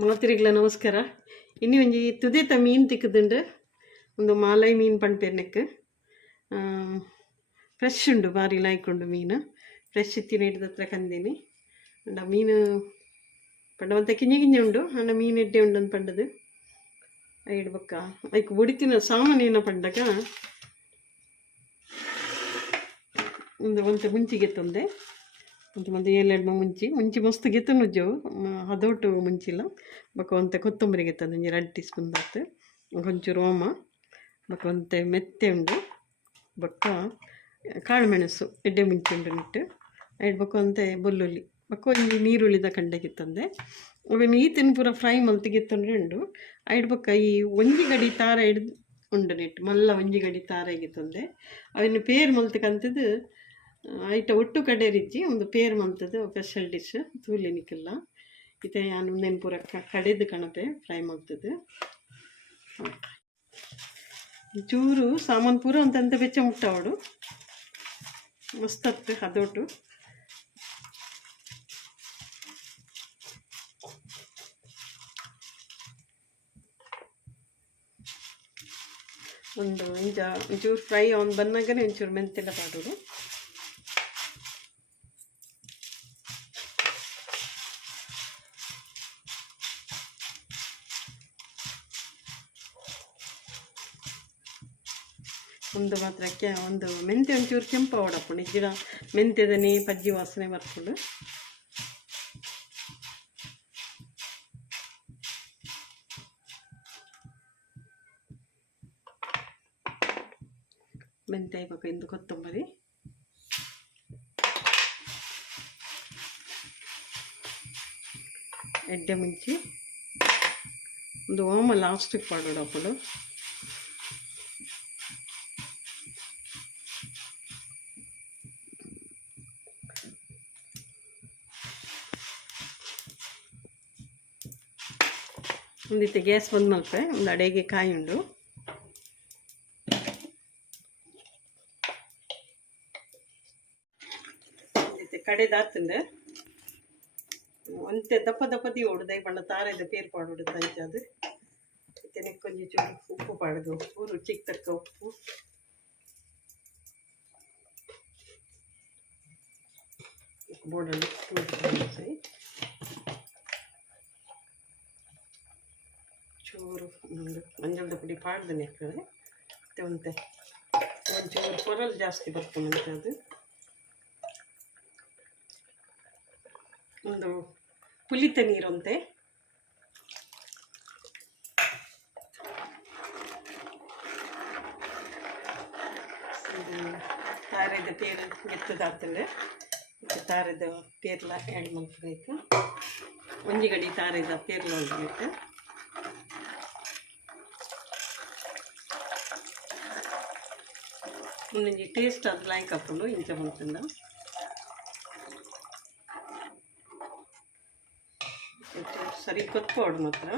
ಮಾತಿರಿಗ್ಲ ನಮಸ್ಕಾರ. ಇನ್ನು ಒಂಜಿ ತುದೇತ ಮೀನು ತಿಕ್ಕದುಂಡು ಒಂದು ಮಾಲೈ ಮೀನು ಪಂಪೆರ್ನೆಕ್ ಫ್ರೆಶ್ ಉಂಡು ಬಾರಿ ಲಾಯ್ಕೊಂಡು ಮೀನು. ಫ್ರೆಶ್ ಇತ್ತಿನ ಹತ್ರ ಕಂದೀನಿ. ಅಂಡ ಮೀನು ಪಂಡ ಕಿಂಜೆ ಕಿಂಜೆ ಉಂಡು, ಅಂಡ ಮೀನು ಎಡ್ಡೆ ಉಂಡು ಅಂತ ಪಂಡದು. ಇಡ್ಬೇಕ. ಐಕ್ ಬುಡಿತಿನ ಸಾಮಾನು ಏನೋ ಪಂಡಗ ಒಂದು, ಒಂತ ಮುಂಚಿಗೆ ತಂದೆ. ಒಂದು ಒಂದು ಏಳೆರಡು ಮುಂಚಿ ಮುಂಚಿ ಮಸ್ತ್ ಗೆತ್ತನು ಹದೋಟು ಮುಂಚಿಲ್ಲ ಮಕ್ಕಂತೆ ಒಂತೆ ಕೊತ್ತಂಬರಿ ಗೆತ್ತದ ಒಂಜಿ ಎರಡು ಟೀ ಸ್ಪೂನ್ ದಾತ್ ರೋಮ ಬೊಕ ಒಂತೆ ಮೆತ್ತೆ ಉಂಡು ಬೊಕ್ಕ ಕಾಳುಮೆಣಸು ಎಡ್ಡೆ ಮುಂಚಿ ಉಂಡು ನಿಟ್ಟು ಐಡ್ ಬೊಕ ಒಂತೆ ಬೆಳ್ಳುಳ್ಳಿ ಬಕ್ಕ ಒಂಜಿ ನೀರುಳ್ಳಿದ ಕಂಡೆ ಗೆತ್ತಂದೆ ಅವೆ ಪೂರ ಫ್ರೈ ಮಲ್ತಿ ಗೆತ್ತಂಡ್ರೆ ಉಂಡು ಐಡ್ ಬಕ್ಕ ಈ ಒಂಜಿ ಗಡಿ ತಾರ ಹಿಡ್ದು ಉಂಡು ನೆಟ್ಟು ಮಲ್ಲ ಒಂಜಿ ಗಡಿ ತಾರ ಗೆತ್ತಂದೆ ಅವಿನ ಪೇರ್ ಮಲ್ತ್ ಕಂತದ್ದು ಐಟ ಒಟ್ಟು ಕಡೆ ರೀತಿ ಒಂದು ಪೇರ್ ಮಂತದ್ದು ಸ್ಪೆಷಲ್ ಡಿಶ್ ತೂಲಿನಿಕ್ಕೆಲ್ಲ ಇದೆ ನಾನು ನೆನ್ಪುರ ಕಡೆದು ಕಣಪೆ ಫ್ರೈ ಮಾಡ್ತದ್ದು. ಚೂರು ಸಾಮಾನು ಪೂರ ಅಂತ ಅಂತ ಬೆಚ್ಚ ಮುಟ್ಟವಡು ಮಸ್ತ್ ಹತ್ತು ಅದೊಟ್ಟು ಒಂದು ಇಂಜ ಒಂಚೂರು ಫ್ರೈ ಅವ್ನು ಬಂದಾಗನೇ ಒಂಚೂರು ಮೆಂತೆಲ್ಲ ಪಾಡೋದು ಒಂದು ಮಾತ್ರ ಕೆ ಒಂದು ಮೆಂತ್ಯ ಒಂಚೂರು ಕೆಂಪು ಅವಡಪ್ಪು ಗಿಡ ಮೆಂತ್ಯದನಿ ಪಜ್ಜಿ ವಾಸನೆ ಬರ್ಕೊಂಡು. ಮೆಂತ್ಯ ಇವಾಗ ಇಂದು ಕೊತ್ತಂಬರಿ. ಎಡ್ಡೆ ಮುಂಚಿ. ಒಂದು ಓಮ ಲಾಸ್ಟಿಗೆ ಪಾಡೋಡಪ್ಪಳು ಒಂದಿತ್ತು ಗ್ಯಾಸ್ ಬಂದು ಮಲ್ಪೆ ಒಂದು ಅಡೆಗೆ ಕಾಯಿ ಉಂಡು ಕಡೆದಾತಂಡೆ ಒಂತೆ ದಪ್ಪ ದಪ್ಪದಿ ಹೊಡ್ದೈ ಬಣ್ಣ ತಾರೆದ ಪೇರು ಪಾಡು ಹೊಡೆದಾಯ್ತು ಅದು. ಮತ್ತೆ ನೆಕ್ಕೊಂಜಿ ಚೂರು ಉಪ್ಪು ಪಾಡದು ಉಪ್ಪು, ರುಚಿಗೆ ತಕ್ಕ ಉಪ್ಪು. ಬೋರ್ಡಲ್ಲಿ ಸರಿ ಚೂರು ಒಂದು ಮಂಜಳದ ಪುಡಿ ಪಾಡ್ದು ಹಾಕಿದ್ರೆ ಮತ್ತೆ ಒಂತೆ, ಒಂಚೂರು ಕೊರಲ್ ಜಾಸ್ತಿ ಬರ್ತದೆ ಅದು. ಒಂದು ಪುಲಿತ ನೀರಂತೆ ತಾರದ ಪೇರು ಎತ್ತದಾಗ್ತದೆ ಮತ್ತು ತಾರದ ಪೇರ್ಲ ಆ್ಯಡ್ ಮಾಡ್ಬೇಕು ಒಂಜಿ ಗಡಿ ತಾರದ ಪೇರ್ಲ ಹೋಗ್ಬೇಕು ಒಂದೊಂಜಿ ಟೇಸ್ಟ್ ಅದು ಲೈಕ್ ಹಾಕೊಂಡು ಇಂಚ ಮಾಡ್ತಂದ ಸರಿ ಕೊತ್ಕೋಡು ಮಾತ್ರ.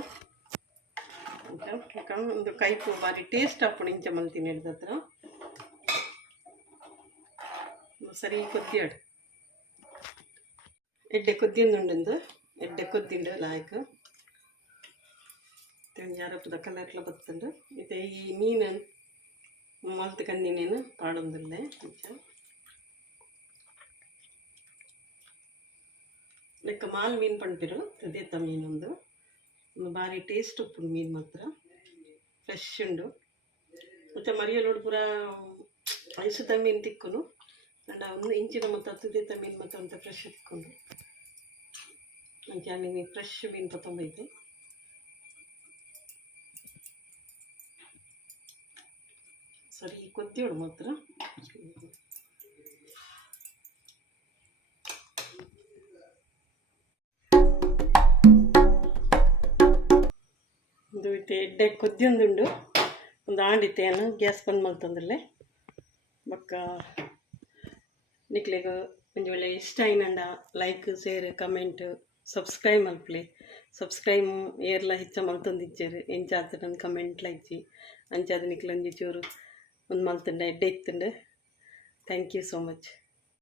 ಒಂದು ಕೈಪು ಬಾರಿ ಟೇಸ್ಟ್ ಹಾಕೊಂಡು ಇಂಚ ಮಲ್ತೀನಿ ಹಿಡ್ದ ಹತ್ರ. ಸರಿ ಕೊದ್ದಿಯಾಡು ಎಡ್ಡೆ ಕೊದ್ದಿಂದುಂಡು ಎಡ್ಡೆ ಕೊದ್ದಿಂಡು ಲಾಯ್ಕ್ ಯಾರಪ್ಪದ ಕಲರ್ಲ ಬತ್ತಂಡು. ಮತ್ತೆ ಈ ಮೀನು ಮಲ್ತ್ ಕಂದಿನೇನು ಪಾಡೊಂದಿಲ್ಲೆ ಇಂಚ ಲೆಕ್ಕ ಮಾಲ್ ಮೀನು ಪಂಪಿರು ತದೇತ ಮೀನೊಂದು ಒಂದು ಭಾರಿ ಟೇಸ್ಟ್ ಉಪ್ಪು ಮೀನು ಮಾತ್ರ ಫ್ರೆಶ್ ಉಂಡು ಮತ್ತು ಮರಿಯಲೋಡು ಪೂರ ಐಸುದ ಮೀನು ತಿಕ್ಕುನು ಅಂಡ ಒಂದು ಇಂಚಿನ ಮತ್ತು ತುದೇತ ಮೀನು ಮತ್ತು ಅಂತ ಫ್ರೆಶ್ ತಿಕ್ಕೊಂಡು ಅಂಚೆ ನೀವು ಫ್ರೆಶ್ ಮೀನು ತೊಗೊಂಬೈತೆ ಸರಿ ಕೊತ್ತಿಯೋಡು ಮಾತ್ರ. ಒಂದು ಇತ್ತೆ ಎಡ್ಡೆ ಕೊದ್ದಿಯೊಂದುಂಡು ಒಂದು ಆಂಡಿತ್ತೇನು ಗ್ಯಾಸ್ ಬಂದ್ ಮಾಡ್ತಂದ್ರಲ್ಲೇ ಬಕ್ಕ ನಿಕ್ಲೆಗ ಒಂಜಿ ಒಳ್ಳೆ ಇಷ್ಟ ಆಯ್ನಂಡ ಲೈಕ್ ಶೇರ್ ಕಮೆಂಟ್ ಸಬ್ಸ್ಕ್ರೈಬ್ ಮಲ್ಪಲೆ. ಸಬ್ಸ್ಕ್ರೈಬ್ ಏರ್ಲ ಹೆಚ್ಚ ಮಲ್ತೊಂದಿಚ್ಚೇರು ಎಂಚಾದ ಕಮೆಂಟ್ ಲೈಜಿ ಅಂಚಾದ ನಿಕ್ಲ ಒಂಜಿ ಚೂರು ഉന്മലത്തിന്റെ ഡേറ്റിന്റെ താങ്ക് യു സോ മച്ച്